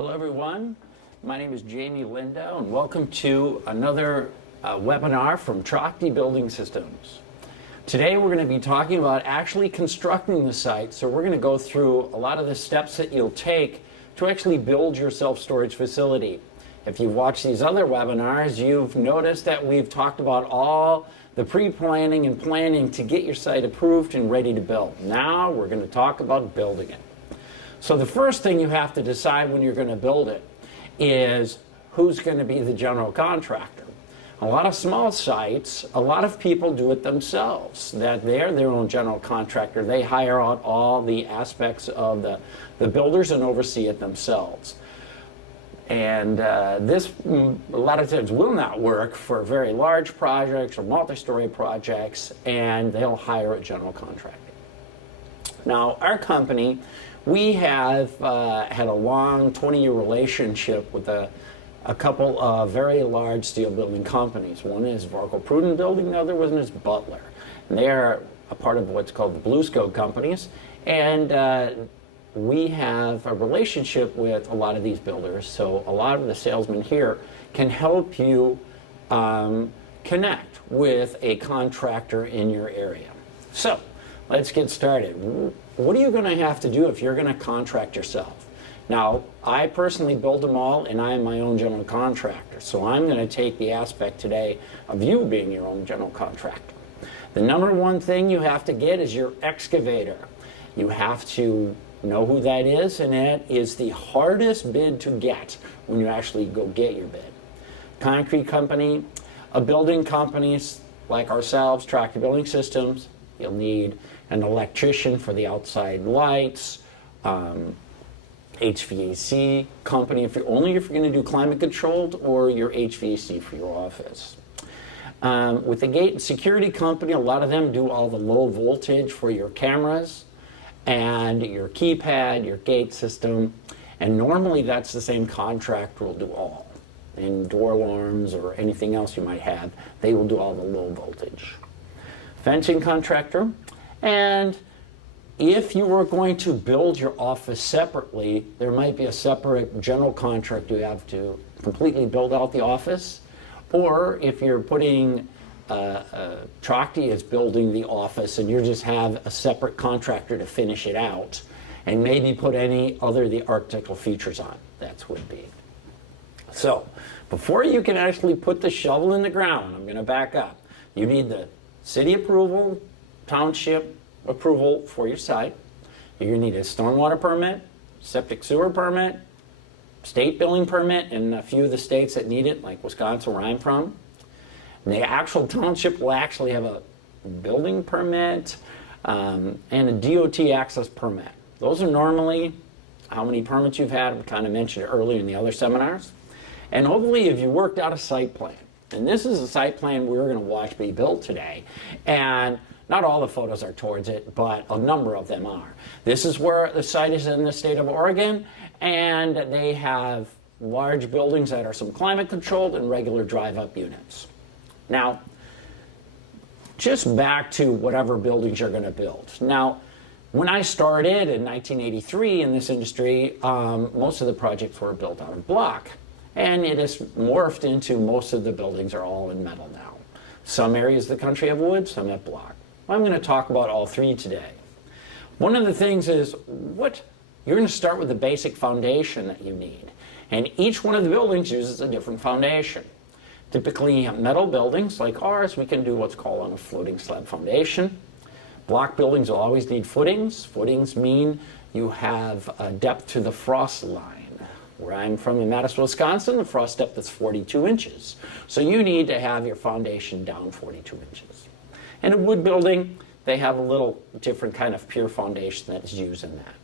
Hello everyone, my name is Jamie Linda and welcome to another webinar from Trachte Building Systems. Today we're going to be talking about actually constructing the site, so we're going to go through a lot of the steps that you'll take to actually build your self-storage facility. If you've watched these other webinars, you've noticed that we've talked about all the pre-planning and planning to get your site approved and ready to build. Now we're going to talk about building it. So the first thing you have to decide when you're going to build it is who's going to be the general contractor. A lot of small sites, a lot of people do it themselves, that they're their own general contractor. They hire out all the aspects of the builders and oversee it themselves. And this, a lot of times, will not work for very large projects or multi-story projects, and they'll hire a general contractor. Now, our company, we have had a long 20-year relationship with a couple of very large steel building companies. One is Varco Pruden Building, the other one is Butler. And they are a part of what's called the Blue Scope companies. And we have a relationship with a lot of these builders, so a lot of the salesmen here can help you connect with a contractor in your area. So let's get started. What are you going to have to do if you're going to contract yourself? Now, I personally build them all, and I am my own general contractor, so I'm going to take the aspect today of you being your own general contractor. The number one thing you have to get is your excavator. You have to know who that is, and that is the hardest bid to get when you actually go get your bid. Concrete company, building companies like ourselves, Trachte Building Systems, you'll need an electrician for the outside lights, HVAC company, if you're going to do climate controlled, or your HVAC for your office. With the gate and security company, a lot of them do all the low voltage for your cameras and your keypad, your gate system, and normally that's the same contractor will do all. And door alarms or anything else you might have, they will do all the low voltage. Fencing contractor, and if you were going to build your office separately, there might be a separate general contractor you have to completely build out the office, or if you're putting Trachte is building the office and you just have a separate contractor to finish it out and maybe put any other of the architectural features on. That's would be. So before you can actually put the shovel in the ground, I'm going to back up. You need the city approval, township approval for your site. You're going to need a stormwater permit, septic sewer permit, state building permit in a few of the states that need it, like Wisconsin where I'm from. And the actual township will actually have a building permit and a DOT access permit. Those are normally how many permits you've had. We kind of mentioned it earlier in the other seminars. And hopefully if you worked out a site plan. And this is a site plan we're going to watch be built today. And not all the photos are towards it, but a number of them are. This is where the site is in the state of Oregon, and they have large buildings that are some climate controlled and regular drive-up units. Now, just back to whatever buildings you're going to build. Now, when I started in 1983 in this industry, most of the projects were built out of block. And it has morphed into most of the buildings are all in metal now. Some areas of the country have wood, some have block. Well, I'm going to talk about all three today. One of the things is you're going to start with the basic foundation that you need. And each one of the buildings uses a different foundation. Typically, metal buildings like ours, we can do what's called on a floating slab foundation. Block buildings will always need footings. Footings mean you have a depth to the frost line. Where I'm from in Madison, Wisconsin, the frost depth is 42 inches. So you need to have your foundation down 42 inches. In a wood building, they have a little different kind of pure foundation that is used in that.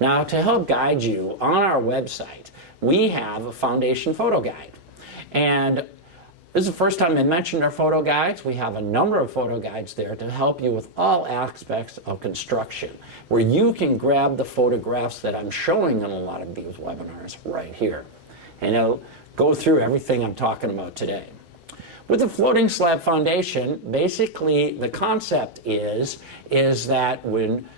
Now, to help guide you, on our website, we have a foundation photo guide. And this is the first time I mentioned our photo guides. We have a number of photo guides there to help you with all aspects of construction, where you can grab the photographs that I'm showing in a lot of these webinars right here. And it'll go through everything I'm talking about today. With the floating slab foundation, basically the concept is that when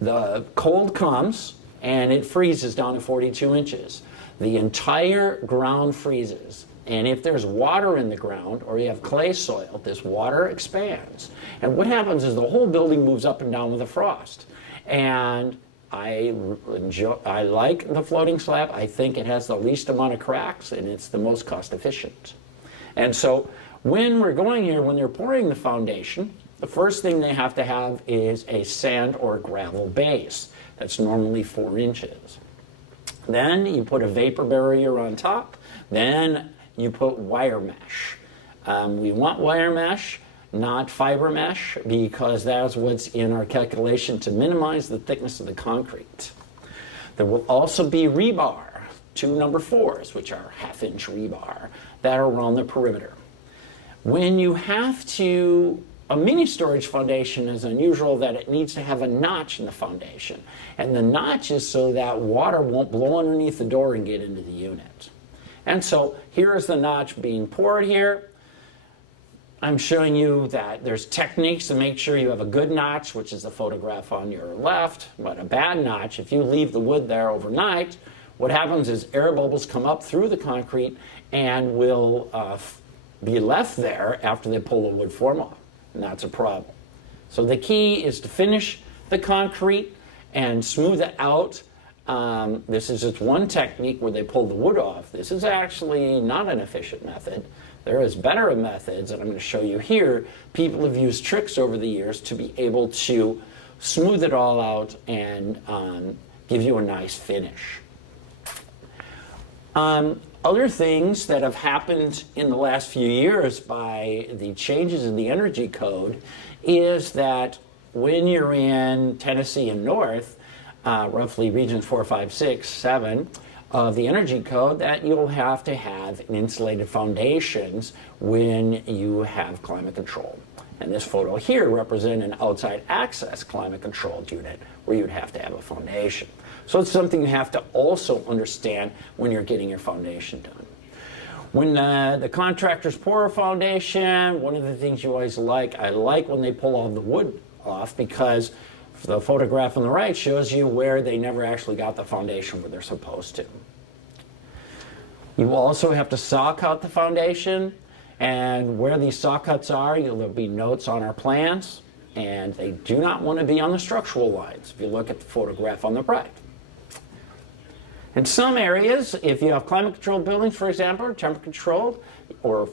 the cold comes and it freezes down to 42 inches. The entire ground freezes. And if there's water in the ground or you have clay soil, this water expands. And what happens is the whole building moves up and down with the frost. And I like the floating slab. I think it has the least amount of cracks and it's the most cost efficient. And so when we're going here, when they're pouring the foundation, the first thing they have to have is a sand or gravel base. That's normally 4 inches. Then you put a vapor barrier on top. Then you put wire mesh. We want wire mesh, not fiber mesh, because that's what's in our calculation to minimize the thickness of the concrete. There will also be rebar, 2 number 4s, which are 1/2 inch rebar, that are around the perimeter. When you have to, a mini storage foundation is unusual that it needs to have a notch in the foundation. And the notch is so that water won't blow underneath the door and get into the unit. And so here is the notch being poured here. I'm showing you that there's techniques to make sure you have a good notch, which is the photograph on your left, but a bad notch, if you leave the wood there overnight, what happens is air bubbles come up through the concrete and will be left there after they pull the wood form off, and that's a problem. So the key is to finish the concrete and smooth it out. This is just one technique where they pull the wood off. This is actually not an efficient method. There is better methods that I'm going to show you here. People have used tricks over the years to be able to smooth it all out and give you a nice finish. Other things that have happened in the last few years by the changes in the energy code is that when you're in Tennessee and north, roughly regions 4, 5, 6, 7 of the energy code, that you'll have to have an insulated foundations when you have climate control. And this photo here represents an outside access climate controlled unit where you'd have to have a foundation. So it's something you have to also understand when you're getting your foundation done. When the contractors pour a foundation, one of the things you always like, I like when they pull all the wood off, because the photograph on the right shows you where they never actually got the foundation where they're supposed to. You also have to saw cut the foundation, and where these saw cuts are, there'll be notes on our plans, and they do not want to be on the structural lines if you look at the photograph on the right. In some areas, if you have climate-controlled buildings, for example, or temperature-controlled, or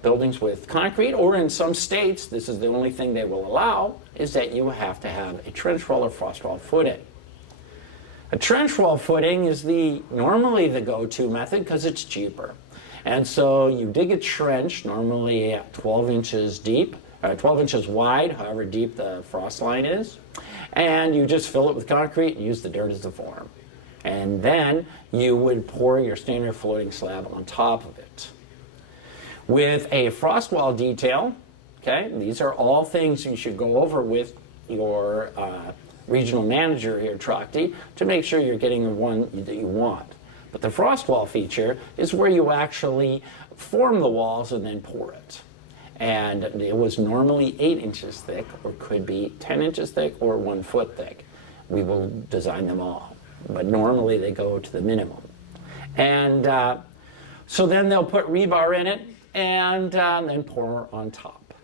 buildings with concrete, or in some states, this is the only thing they will allow, is that you have to have a trench wall or frost wall footing. A trench wall footing is normally the go-to method because it's cheaper. And so you dig a trench, normally 12 inches deep, 12 inches wide, however deep the frost line is, and you just fill it with concrete and use the dirt as the form. And then you would pour your standard floating slab on top of it. With a frost wall detail, okay, these are all things you should go over with your regional manager here at Trachty to make sure you're getting the one that you want. But the frost wall feature is where you actually form the walls and then pour it. And it was normally 8 inches thick, or could be 10 inches thick, or 1 foot thick. We will design them all, but normally they go to the minimum. And so then they'll put rebar in it and then pour on top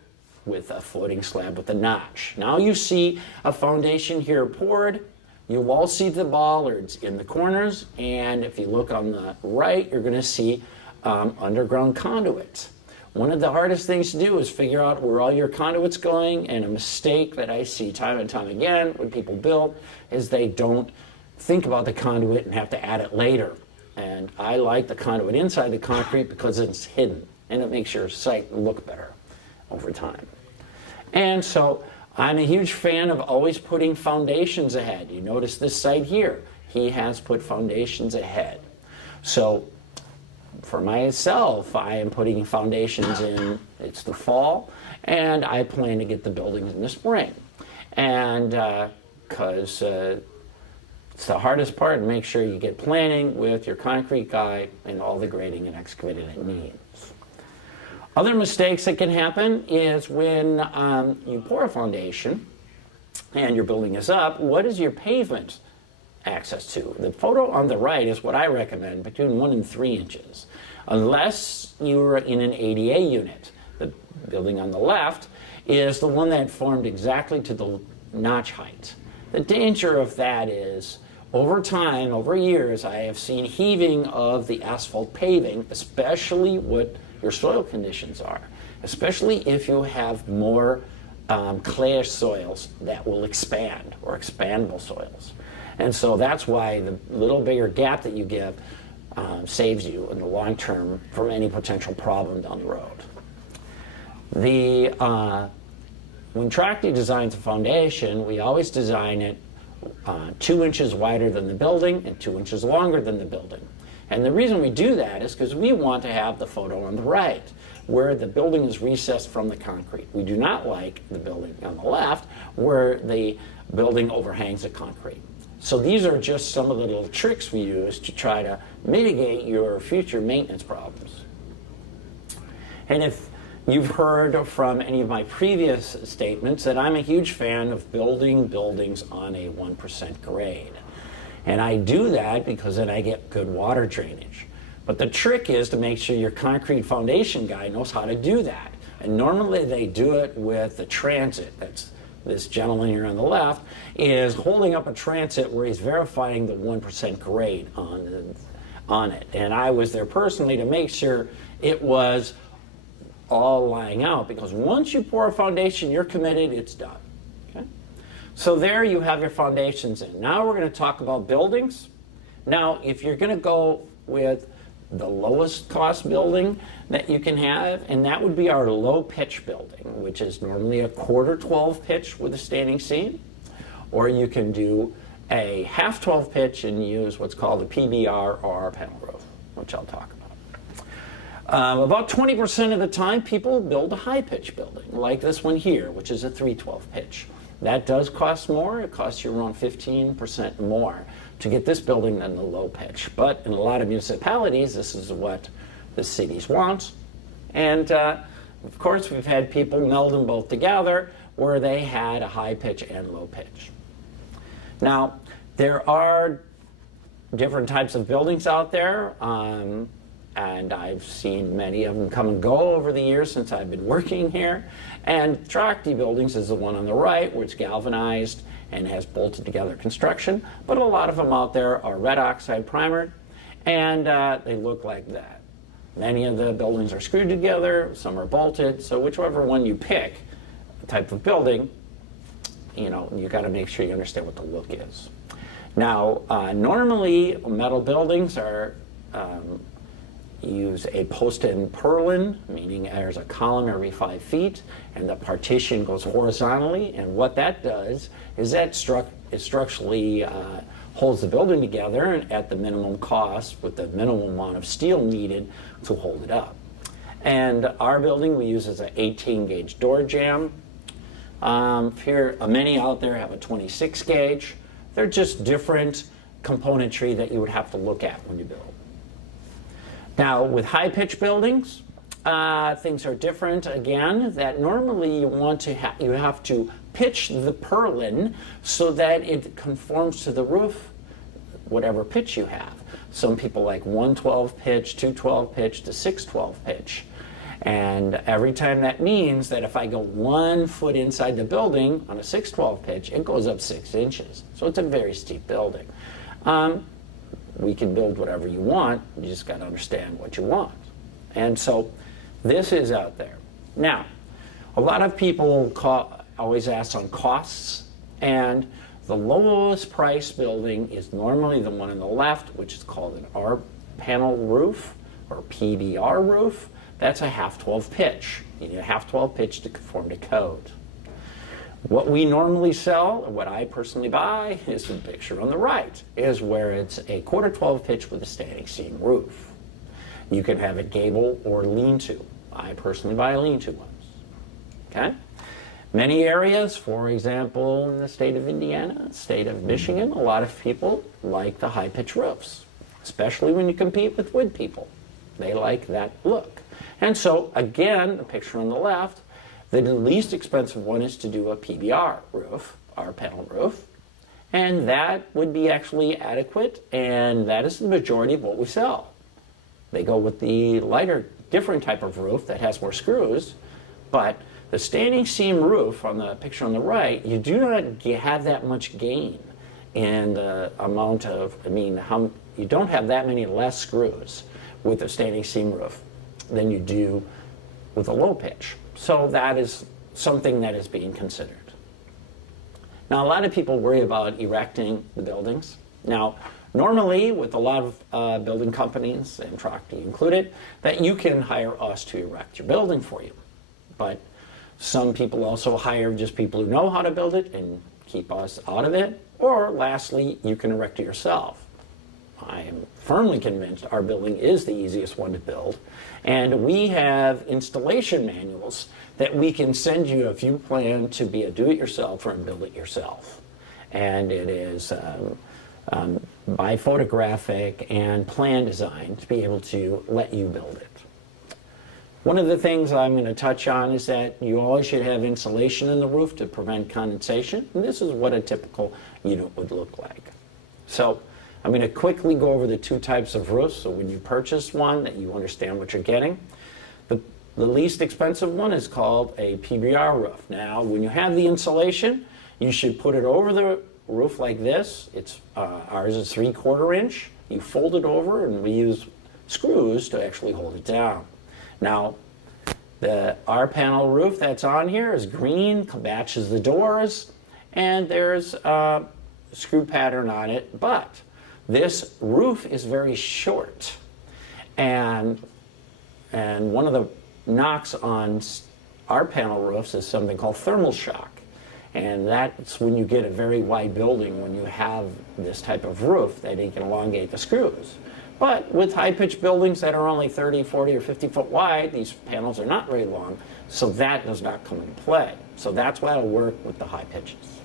with a floating slab with a notch. Now you see a foundation here poured. You all see the bollards in the corners, and if you look on the right, you're going to see underground conduit. One of the hardest things to do is figure out where all your conduit's going, and a mistake that I see time and time again when people build is they don't think about the conduit and have to add it later. And I like the conduit inside the concrete because it's hidden, and it makes your site look better over time. And so I'm a huge fan of always putting foundations ahead. You notice this site here, he has put foundations ahead. So for myself, I am putting foundations in, it's the fall, and I plan to get the buildings in the spring. And because it's the hardest part, and make sure you get planning with your concrete guy and all the grading and excavating it needs. Other mistakes that can happen is when you pour a foundation and your building is up, what is your pavement access to. The photo on the right is what I recommend, between 1 and 3 inches, unless you're in an ADA unit. The building on the left is the one that formed exactly to the notch height. The danger of that is, over time, over years, I have seen heaving of the asphalt paving, especially what your soil conditions are, especially if you have more clayish soils that will expand, or expandable soils. And so that's why the little bigger gap that you give saves you in the long term from any potential problem down the road. When Tracti designs a foundation, we always design it 2 inches wider than the building and 2 inches longer than the building. And the reason we do that is because we want to have the photo on the right, where the building is recessed from the concrete. We do not like the building on the left, where the building overhangs the concrete. So these are just some of the little tricks we use to try to mitigate your future maintenance problems. And if you've heard from any of my previous statements that I'm a huge fan of building buildings on a 1% grade. And I do that because then I get good water drainage. But the trick is to make sure your concrete foundation guy knows how to do that. And normally they do it with the transit. That's this gentleman here on the left is holding up a transit where he's verifying the 1% grade on it. And I was there personally to make sure it was all lying out, because once you pour a foundation, you're committed, it's done. Okay? So there you have your foundations in. Now we're going to talk about buildings. Now, if you're going to go with the lowest cost building that you can have, and that would be our low pitch building, which is normally a 1/4 12 pitch with a standing seam, or you can do a 1/2 12 pitch and use what's called a PBR or our panel roof, which I'll talk about. About 20% of the time, people build a high pitch building, like this one here, which is a 3/12 pitch. That does cost more. It costs you around 15% more to get this building than the low pitch. But in a lot of municipalities, this is what the cities want. And of course, we've had people meld them both together where they had a high pitch and low pitch. Now, there are different types of buildings out there. And I've seen many of them come and go over the years since I've been working here. And Tracti Buildings is the one on the right, where it's galvanized and has bolted together construction. But a lot of them out there are red oxide primered, and they look like that. Many of the buildings are screwed together, some are bolted, so whichever one you pick, the type of building, you got to make sure you understand what the look is. Now, normally metal buildings are use a post and purlin, meaning there's a column every 5 feet, and the partition goes horizontally. And what that does is that structurally holds the building together and at the minimum cost with the minimum amount of steel needed to hold it up. And our building we use as an 18 gauge door jamb. Here, many out there have a 26 gauge. They're just different componentry that you would have to look at when you build. Now, with high-pitch buildings, things are different again. That normally you have to pitch the purlin so that it conforms to the roof, whatever pitch you have. Some people like 1/12 pitch, 2/12 pitch, to 6/12 pitch. And every time that means that if I go 1 foot inside the building on a 6/12 pitch, it goes up 6 inches. So it's a very steep building. We can build whatever you want. You just got to understand what you want. And so this is out there. Now, a lot of people always ask on costs, and the lowest price building is normally the one on the left, which is called an R panel roof or PBR roof. That's a 1/2 12 pitch. You need a 1/2 12 pitch to conform to code. What we normally sell, or what I personally buy, is the picture on the right, is where it's a 1/4 12 pitch with a standing seam roof. You can have it gable or lean-to. I personally buy lean-to ones. Okay? Many areas, for example, in the state of Indiana, state of Michigan, a lot of people like the high-pitch roofs, especially when you compete with wood people. They like that look. And so, again, the picture on the left, the least expensive one is to do a PBR roof, our panel roof. And that would be actually adequate, and that is the majority of what we sell. They go with the lighter, different type of roof that has more screws, but the standing seam roof on the picture on the right, you do not have that much gain in the amount of, you don't have that many less screws with a standing seam roof than you do with a low pitch. So that is something that is being considered. Now, a lot of people worry about erecting the buildings. Now, normally, with a lot of building companies, and Tracti included, that you can hire us to erect your building for you. But some people also hire just people who know how to build it and keep us out of it. Or lastly, you can erect it yourself. I am firmly convinced our building is the easiest one to build. And we have installation manuals that we can send you if you plan to be a do-it-yourselfer and build it yourself. And it is by photographic and plan design to be able to let you build it. One of the things I'm going to touch on is that you always should have insulation in the roof to prevent condensation. And this is what a typical unit would look like. So I'm going to quickly go over the two types of roofs so when you purchase one that you understand what you're getting. The least expensive one is called a PBR roof. Now, when you have the insulation, you should put it over the roof like this. Ours is 3/4 inch. You fold it over, and we use screws to actually hold it down. Now, the R-panel roof that's on here is green, matches the doors, and there's a screw pattern on it, but this roof is very short. And one of the knocks on R-panel roofs is something called thermal shock. And that's when you get a very wide building when you have this type of roof that it can elongate the screws. But with high-pitched buildings that are only 30, 40, or 50 foot wide, these panels are not very long, so that does not come into play. So that's why it'll work with the high pitches.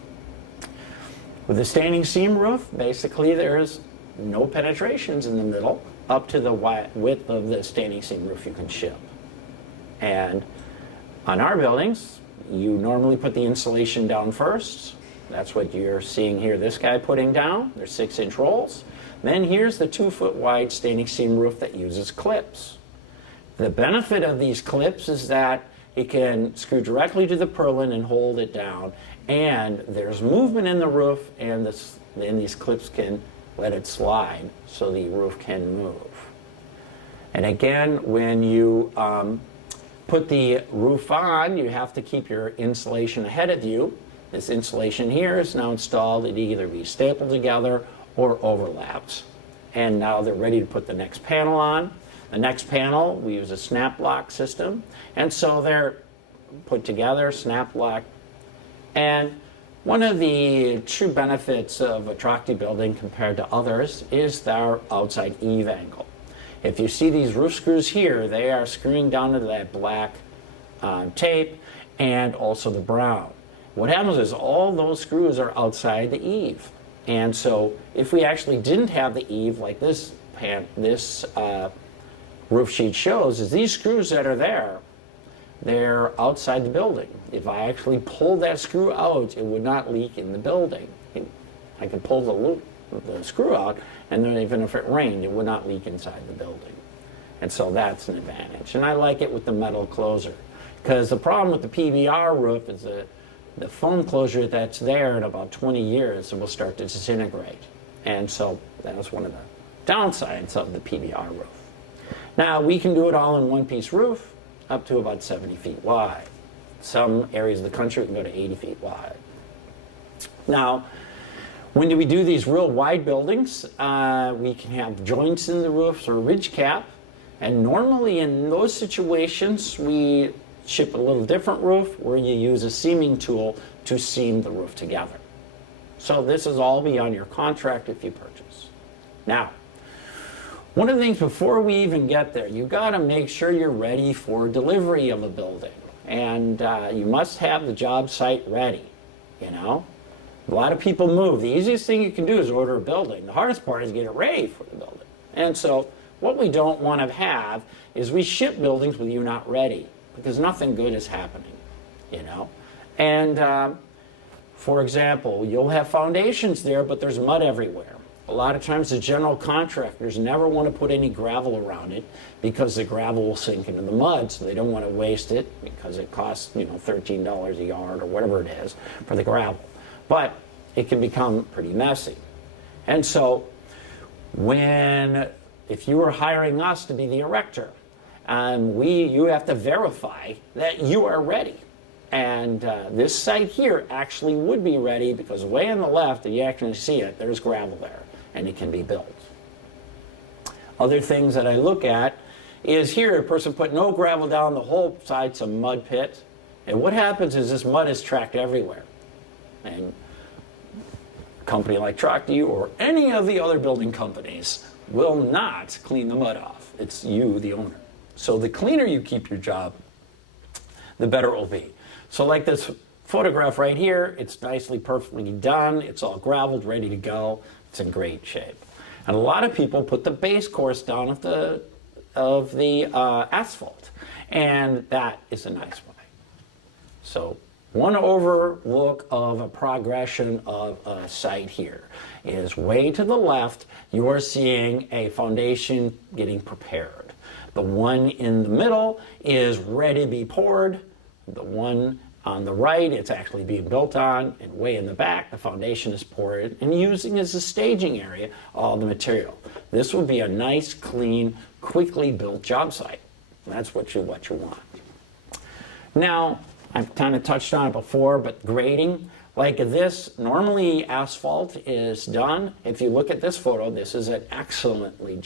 With a standing seam roof, basically there's no penetrations in the middle up to the width of the standing seam roof you can ship. And on our buildings, you normally put the insulation down first. That's what you're seeing here, this guy putting down. They're 6-inch rolls. Then here's the 2-foot wide standing seam roof that uses clips. The benefit of these clips is that it can screw directly to the purlin and hold it down. And there's movement in the roof, and these clips can let it slide so the roof can move. And again, when you put the roof on, you have to keep your insulation ahead of you. This insulation here is now installed. It either be stapled together or overlapped. And now they're ready to put the next panel on. The next panel, we use a snap lock system. And so they're put together, snap lock. And one of the true benefits of a Tracti building compared to others is their outside eave angle. If you see these roof screws here, they are screwing down into that black tape and also the brown. What happens is all those screws are outside the eave. And so if we actually didn't have the eave like this roof sheet shows, is these screws that are there, they're outside the building. If I actually pulled that screw out, it would not leak in the building. I could pull the screw out, and then even if it rained, it would not leak inside the building. And so that's an advantage. And I like it with the metal closer, because the problem with the PBR roof is that the foam closure that's there in about 20 years will start to disintegrate. And so that was one of the downsides of the PBR roof. Now, we can do it all in one-piece roof up to about 70 feet wide. Some areas of the country can go to 80 feet wide. Now, when do we do these real wide buildings? We can have joints in the roofs or ridge cap. And normally in those situations, we ship a little different roof where you use a seaming tool to seam the roof together. So this is all beyond your contract if you purchase. Now, one of the things before we even get there, you got to make sure you're ready for delivery of a building. And you must have the job site ready, you know. A lot of people move. The easiest thing you can do is order a building. The hardest part is get it ready for the building. And so what we don't want to have is we ship buildings with you not ready, because nothing good is happening, you know. And For example, you'll have foundations there, but there's mud everywhere. A lot of times the general contractors never want to put any gravel around it because the gravel will sink into the mud, so they don't want to waste it because it costs, $13 a yard or whatever it is for the gravel. But it can become pretty messy. And so if you were hiring us to be the erector, you have to verify that you are ready. And this site here actually would be ready because way on the left, you actually see it, there's gravel there, and it can be built. Other things that I look at is here, a person put no gravel down, the whole side's a mud pit. And what happens is this mud is tracked everywhere. And a company like Tracti or any of the other building companies will not clean the mud off. It's you, the owner. So the cleaner you keep your job, the better it will be. So like this photograph right here, it's nicely, perfectly done. It's all graveled, ready to go. It's in great shape. And a lot of people put the base course down of the asphalt. And that is a nice way. So one overlook of a progression of a site here is way to the left, you are seeing a foundation getting prepared. The one in the middle is ready to be poured. The one on the right, it's actually being built on, and way in the back, the foundation is poured and using as a staging area all the material. This would be a nice, clean, quickly built job site. That's what you want. Now, I've kind of touched on it before, but grading, like this, normally asphalt is done. If you look at this photo, this is an excellently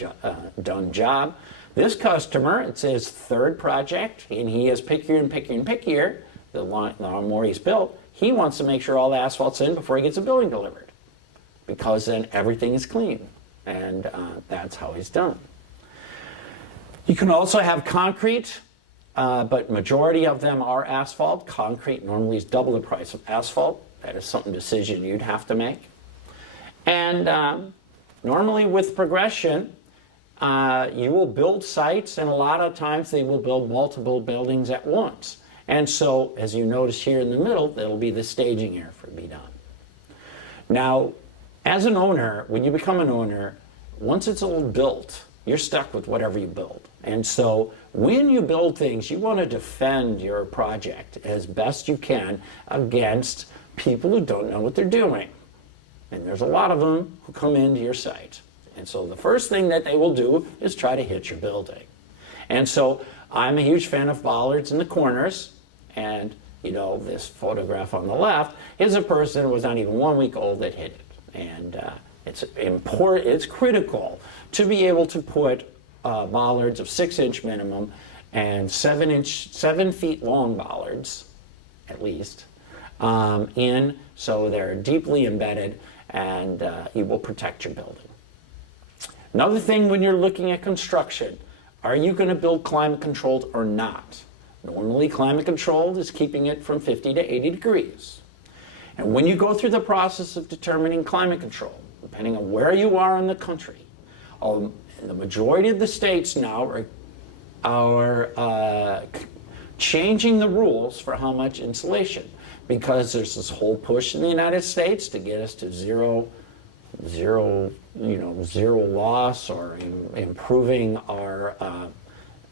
done job. This customer, it's his third project, and he is pickier and pickier and pickier. The more he's built, he wants to make sure all the asphalt's in before he gets a building delivered, because then everything is clean, and that's how he's done. You can also have concrete, but majority of them are asphalt. Concrete normally is double the price of asphalt. That is a decision you'd have to make. And normally with progression, you will build sites, and a lot of times they will build multiple buildings at once. And so, as you notice here in the middle, that'll be the staging area for it to be done. Now, as an owner, when you become an owner, once it's all built, you're stuck with whatever you build. And so, when you build things, you want to defend your project as best you can against people who don't know what they're doing. And there's a lot of them who come into your site. And so the first thing that they will do is try to hit your building. And so I'm a huge fan of bollards in the corners. And, this photograph on the left is a person who was not even 1 week old that hit it. And it's important, it's critical to be able to put bollards of 6-inch minimum and 7 feet long bollards, at least, in, so they're deeply embedded, and you will protect your building. Another thing when you're looking at construction, are you going to build climate controlled or not? Normally climate controlled is keeping it from 50 to 80 degrees. And when you go through the process of determining climate control, depending on where you are in the country, the majority of the states now are changing the rules for how much insulation, because there's this whole push in the United States to get us to zero loss, or improving our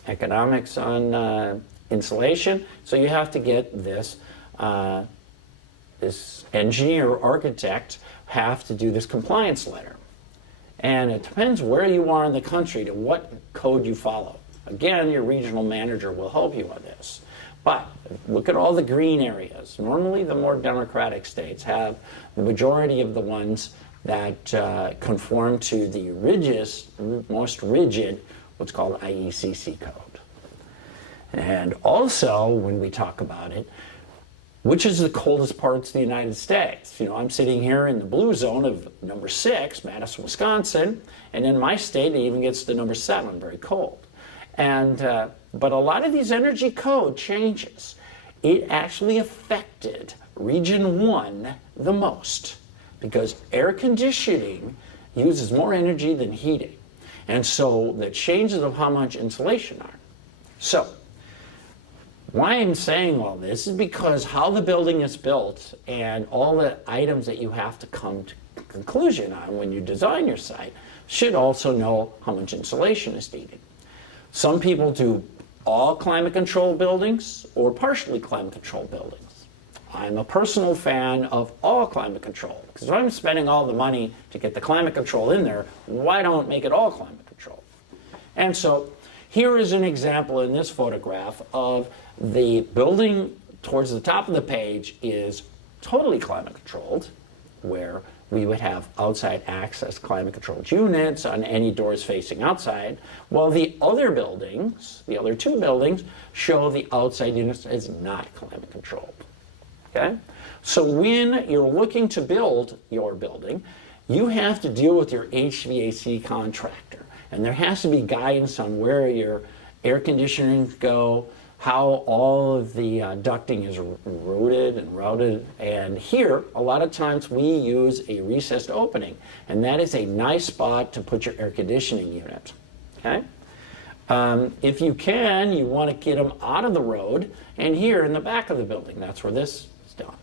economics on insulation. So you have to get this, this engineer or architect have to do this compliance letter. And it depends where you are in the country to what code you follow. Again, your regional manager will help you on this. But look at all the green areas. Normally the more democratic states have the majority of the ones that conform to the most rigid, what's called IECC code. And also, when we talk about it, which is the coldest parts of the United States? I'm sitting here in the blue zone of number 6, Madison, Wisconsin, and in my state, it even gets to number 7, very cold. And but a lot of these energy code changes, it actually affected Region 1 the most, because air conditioning uses more energy than heating. And so the changes of how much insulation are. So Why I'm saying all this is because how the building is built and all the items that you have to come to a conclusion on when you design your site should also know how much insulation is needed. Some people do all climate controlled buildings or partially climate controlled buildings. I'm a personal fan of all climate control, because if I'm spending all the money to get the climate control in there, why don't make it all climate control? And so here is an example in this photograph of the building towards the top of the page is totally climate controlled, where we would have outside access climate controlled units on any doors facing outside, while the other buildings, the other two buildings, show the outside units as not climate controlled. Okay? So when you're looking to build your building, you have to deal with your HVAC contractor. And there has to be guidance on where your air conditioning go, how all of the ducting is routed. And here, a lot of times we use a recessed opening. And that is a nice spot to put your air conditioning unit. Okay? If you can, you want to get them out of the road. And here in the back of the building, that's where this done.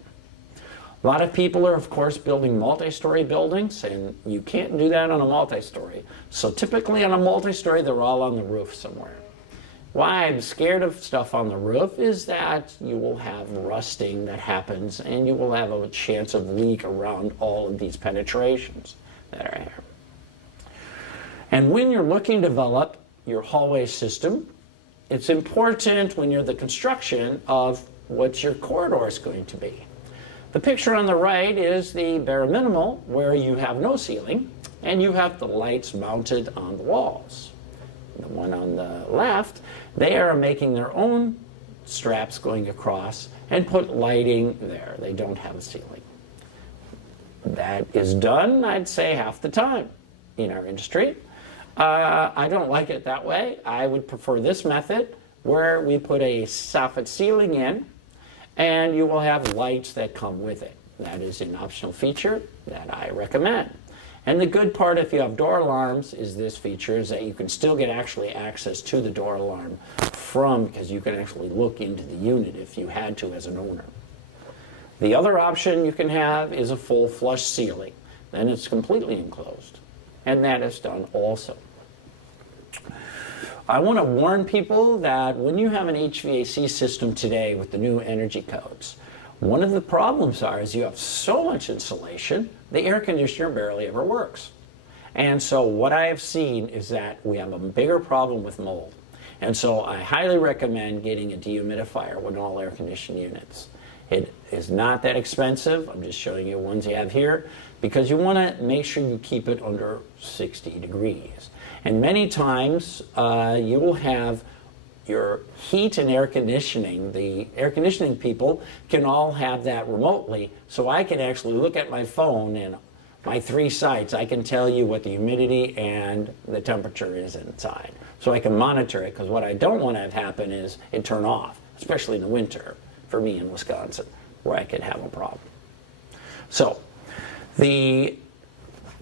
A lot of people are, of course, building multi-story buildings, and you can't do that on a multi-story. So typically on a multi-story, they're all on the roof somewhere. Why I'm scared of stuff on the roof is that you will have rusting that happens, and you will have a chance of leak around all of these penetrations that are here. And when you're looking to develop your hallway system, it's important when you're the construction of what your corridor is going to be. The picture on the right is the bare minimal, where you have no ceiling and you have the lights mounted on the walls. The one on the left, they are making their own straps going across and put lighting there. They don't have a ceiling. That is done, I'd say, half the time in our industry. I don't like it that way. I would prefer this method, where we put a soffit ceiling in, and you will have lights that come with it. That is an optional feature that I recommend. And the good part, if you have door alarms, is this feature, is that you can still get actually access to the door alarm because you can actually look into the unit if you had to as an owner. The other option you can have is a full flush ceiling. Then it's completely enclosed. And that is done also. I want to warn people that when you have an HVAC system today with the new energy codes, one of the problems is you have so much insulation, the air conditioner barely ever works. And so what I have seen is that we have a bigger problem with mold. And so I highly recommend getting a dehumidifier with all air conditioning units. It is not that expensive. I'm just showing you ones you have here, because you want to make sure you keep it under 60 degrees. And many times you will have your heat and air conditioning. The air conditioning people can all have that remotely, so I can actually look at my phone and my 3 sites, I can tell you what the humidity and the temperature is inside. So I can monitor it, because what I don't want to have happen is it turn off, especially in the winter for me in Wisconsin, where I could have a problem. So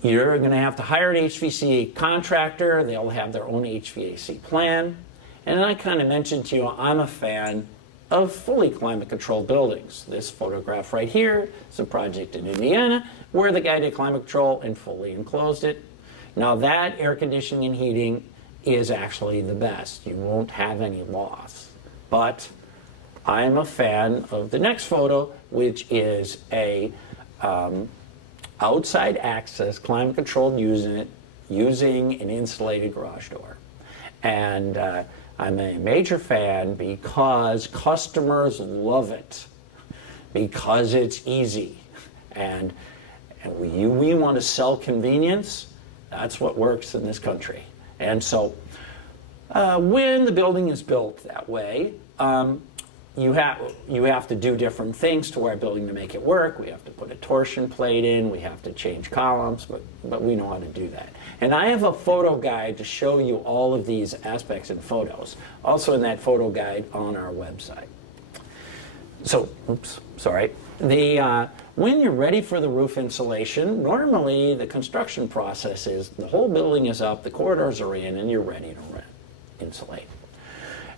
you're going to have to hire an HVAC contractor. They'll have their own HVAC plan. And I kind of mentioned to you, I'm a fan of fully climate-controlled buildings. This photograph right here is a project in Indiana where the guy did climate control and fully enclosed it. Now that air conditioning and heating is actually the best. You won't have any loss. But I'm a fan of the next photo, which is a outside access climate controlled unit using an insulated garage door. And I'm a major fan because customers love it, because it's easy. And we want to sell convenience. That's what works in this country. And so when the building is built that way, you have to do different things to our building to make it work. We have to put a torsion plate in, we have to change columns, but we know how to do that. And I have a photo guide to show you all of these aspects in photos, also in that photo guide on our website. So, when you're ready for the roof insulation, normally the construction process is the whole building is up, the corridors are in, and you're ready to insulate.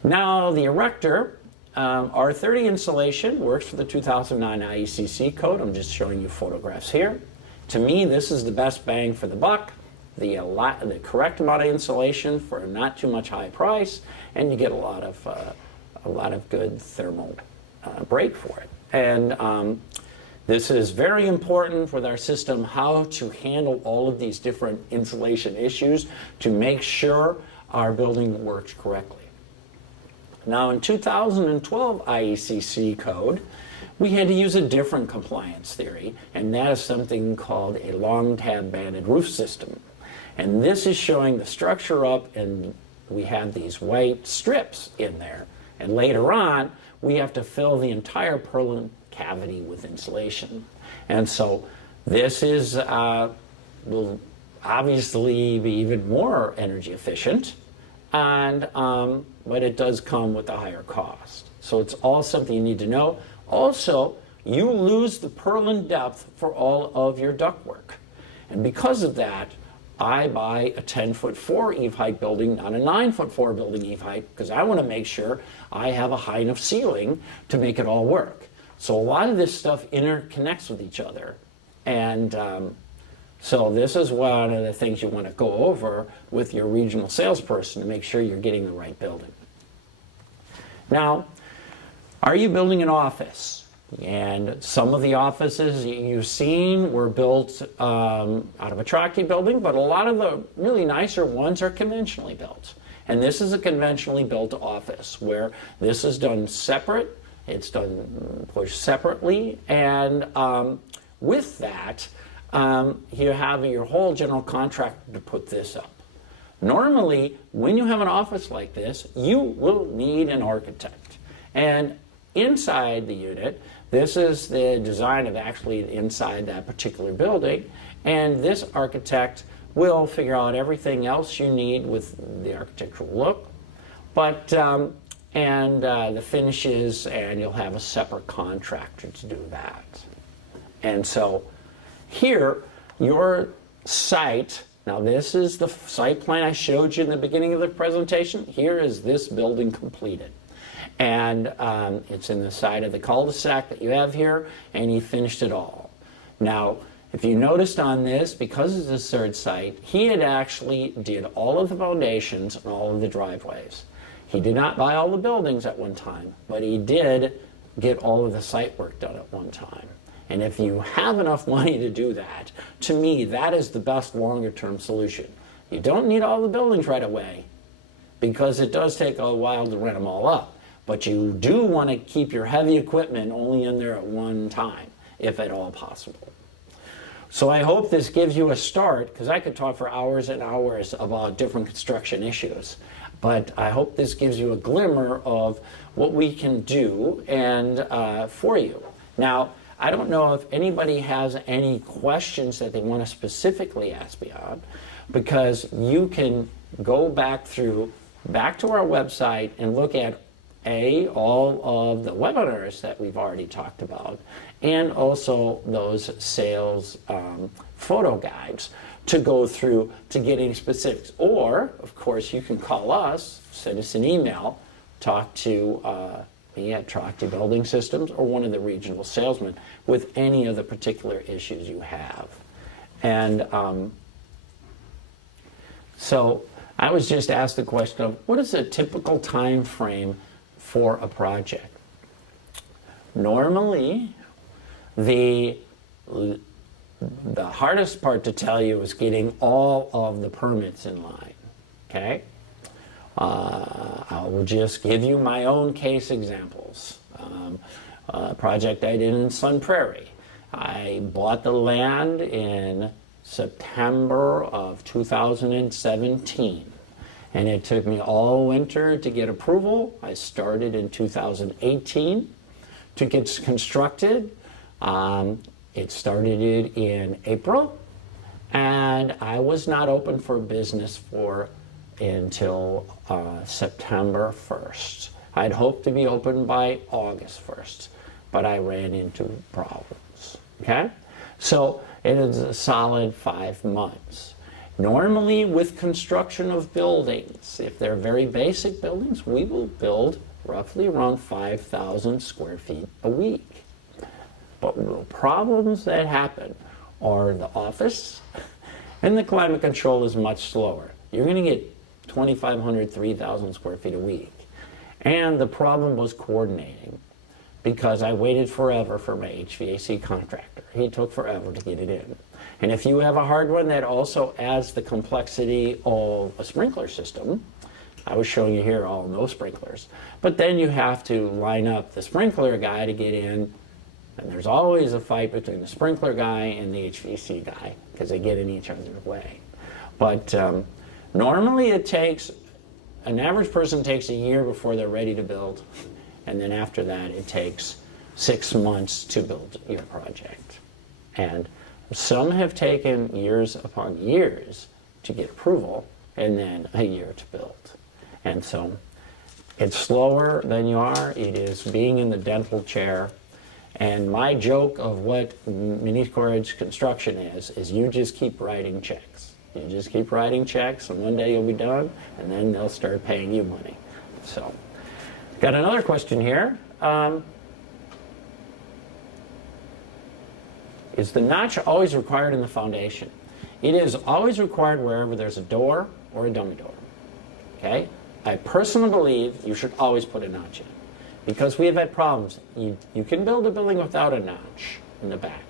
Now the erector R30 insulation works for the 2009 IECC code. I'm just showing you photographs here. To me, this is the best bang for the buck. The correct amount of insulation for not too much high price, and you get a lot of good thermal break for it. And this is very important with our system, how to handle all of these different insulation issues to make sure our building works correctly. Now in 2012 IECC code, we had to use a different compliance theory, and that is something called a long tab banded roof system. And this is showing the structure up, and we have these white strips in there. And later on, we have to fill the entire purlin cavity with insulation. And so this is will obviously be even more energy efficient, and but it does come with a higher cost. So it's all something you need to know. Also, you lose the purlin depth for all of your ductwork. And because of that, I buy a 10'4" eave height building, not a 9'4" building eave height, because I want to make sure I have a high enough ceiling to make it all work. So a lot of this stuff interconnects with each other. And so this is one of the things you want to go over with your regional salesperson to make sure you're getting the right building. Now, are you building an office? And some of the offices you've seen were built out of a Tracti building, but a lot of the really nicer ones are conventionally built. And this is a conventionally built office where this is done separate, it's done pushed separately, and with that, you have your whole general contractor to put this up. Normally, when you have an office like this, you will need an architect. And inside the unit, this is the design of actually inside that particular building, and this architect will figure out everything else you need with the architectural look, but the finishes, and you'll have a separate contractor to do that. And so here, your site, now this is the site plan I showed you in the beginning of the presentation. Here is this building completed. And it's in the side of the cul-de-sac that you have here, and he finished it all. Now, if you noticed on this, because it's his third site, he had actually did all of the foundations and all of the driveways. He did not buy all the buildings at one time, but he did get all of the site work done at one time. And if you have enough money to do that, to me, that is the best longer-term solution. You don't need all the buildings right away, because it does take a while to rent them all up. But you do want to keep your heavy equipment only in there at one time, if at all possible. So I hope this gives you a start, because I could talk for hours and hours about different construction issues. But I hope this gives you a glimmer of what we can do and for you. Now, I don't know if anybody has any questions that they want to specifically ask me on, because you can go back to our website and look at all of the webinars that we've already talked about, and also those sales photo guides to go through to get any specifics. Or, of course, you can call us, send us an email, talk to me at Tracti Building Systems or one of the regional salesmen with any of the particular issues you have. And so I was just asked the question of, what is a typical time frame for a project? Normally, the hardest part to tell you is getting all of the permits in line, okay? I will just give you my own case examples. A project I did in Sun Prairie. I bought the land in September of 2017. And it took me all winter to get approval. I started in 2018 to get constructed. It started in April, and I was not open for business until September 1st. I'd hoped to be open by August 1st, but I ran into problems, okay? So it is a solid 5 months. Normally, with construction of buildings, if they're very basic buildings, we will build roughly around 5,000 square feet a week. But the problems that happen are the office and the climate control is much slower. You're going to get 2,500, 3,000 square feet a week. And the problem was coordinating, because I waited forever for my HVAC contractor. He took forever to get it in. And if you have a hard one that also adds the complexity of a sprinkler system, I was showing you here all no sprinklers, but then you have to line up the sprinkler guy to get in, and there's always a fight between the sprinkler guy and the HVAC guy because they get in each other's way. But normally it takes, an average person takes a year before they're ready to build, and then after that it takes 6 months to build your project. And some have taken years upon years to get approval, and then a year to build. And so it's slower than you are. It is being in the dental chair. And my joke of what mini storage construction is you just keep writing checks. You just keep writing checks, and one day you'll be done, and then they'll start paying you money. So, got another question here. Is the notch always required in the foundation? It is always required wherever there's a door or a dummy door. Okay? I personally believe you should always put a notch in, because we have had problems. You can build a building without a notch in the back,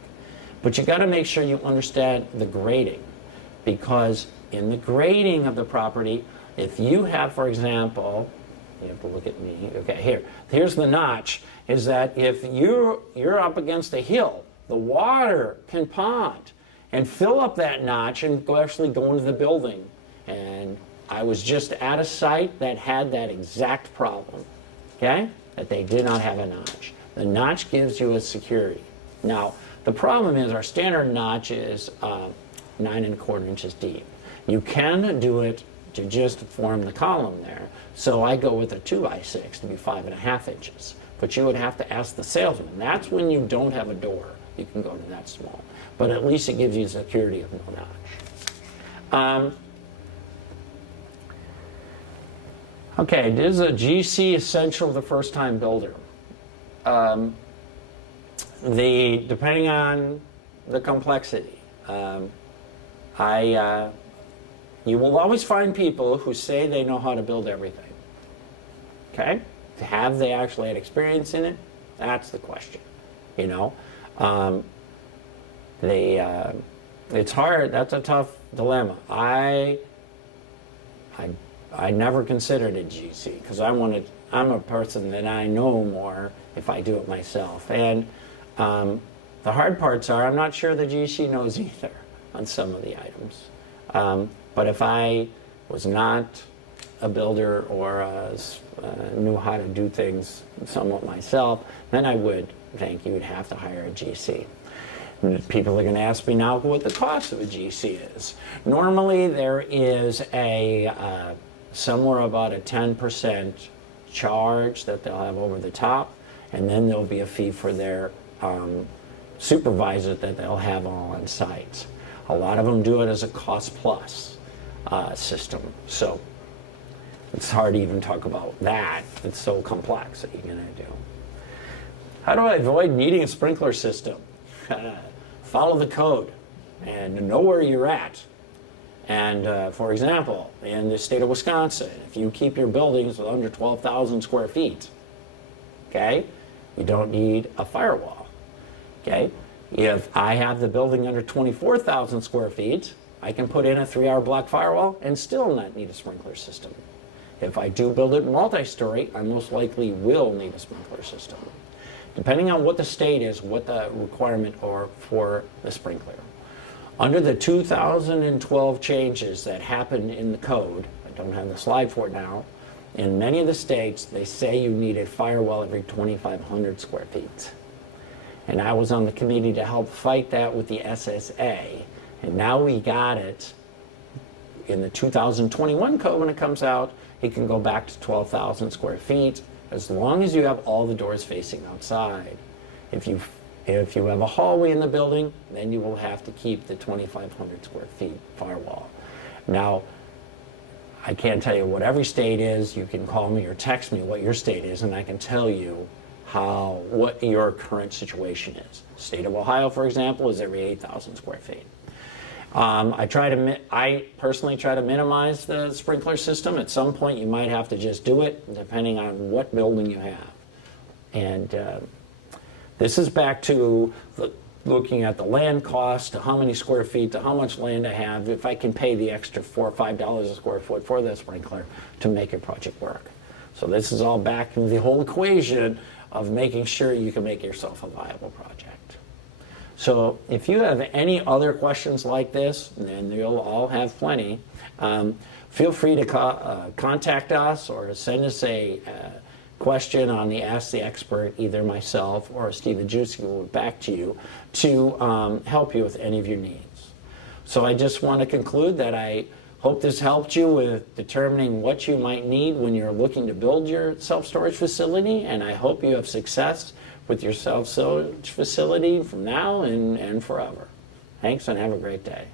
but you got to make sure you understand the grading, because in the grading of the property, if you have, for example, you have to look at me. Okay, here's the notch. Is that if you're up against a hill, the water can pond and fill up that notch and actually go into the building. And I was just at a site that had that exact problem, okay? That they did not have a notch. The notch gives you a security. Now, the problem is our standard notch is 9¼ inches deep. You can do it to just form the column there. So I go with a 2x6 to be 5½ inches. But you would have to ask the salesman. That's when you don't have a door. You can go to that small. But at least it gives you security of no notch. Okay, is a GC essential to the first-time builder? Depending on the complexity. You will always find people who say they know how to build everything. Okay? Have they actually had experience in it? That's the question. You know? It's hard. That's a tough dilemma. I never considered a GC because I'm a person that I know more if I do it myself. And the hard parts are I'm not sure the GC knows either on some of the items. But if I was not a builder or knew how to do things somewhat myself, then I would think you would have to hire a GC. People are going to ask me now what the cost of a GC is. Normally there is a somewhere about a 10% charge that they'll have over the top, and then there'll be a fee for their supervisor that they'll have all on site. A lot of them do it as a cost plus system, so it's hard to even talk about that. It's so complex that you're going to do. How do I avoid needing a sprinkler system? Follow the code and know where you're at. And for example, in the state of Wisconsin, if you keep your buildings with under 12,000 square feet, okay, you don't need a firewall, okay? If I have the building under 24,000 square feet, I can put in a 3-hour block firewall and still not need a sprinkler system. If I do build it multi-story, I most likely will need a sprinkler system. Depending on what the state is, what the requirement are for the sprinkler. Under the 2012 changes that happened in the code, I don't have the slide for it now, in many of the states, they say you need a firewall every 2,500 square feet. And I was on the committee to help fight that with the SSA. And now we got it in the 2021 code when it comes out, it can go back to 12,000 square feet as long as you have all the doors facing outside. If you have a hallway in the building, then you will have to keep the 2,500 square feet firewall. Now, I can't tell you what every state is. You can call me or text me what your state is, and I can tell you what your current situation is. State of Ohio, for example, is every 8,000 square feet. I personally try to minimize the sprinkler system. At some point, you might have to just do it, depending on what building you have. And this is back to looking at the land cost, to how many square feet, to how much land I have, if I can pay the extra $4 or $5 a square foot for that sprinkler to make your project work. So this is all back in the whole equation of making sure you can make yourself a viable project. So if you have any other questions like this, and you'll all have plenty, feel free to contact us or send us a question on the Ask the Expert, either myself or Steve Ajewski will get back to you to help you with any of your needs. So I just want to conclude that I hope this helped you with determining what you might need when you're looking to build your self-storage facility, and I hope you have success with your self-storage facility from now and forever. Thanks, and have a great day.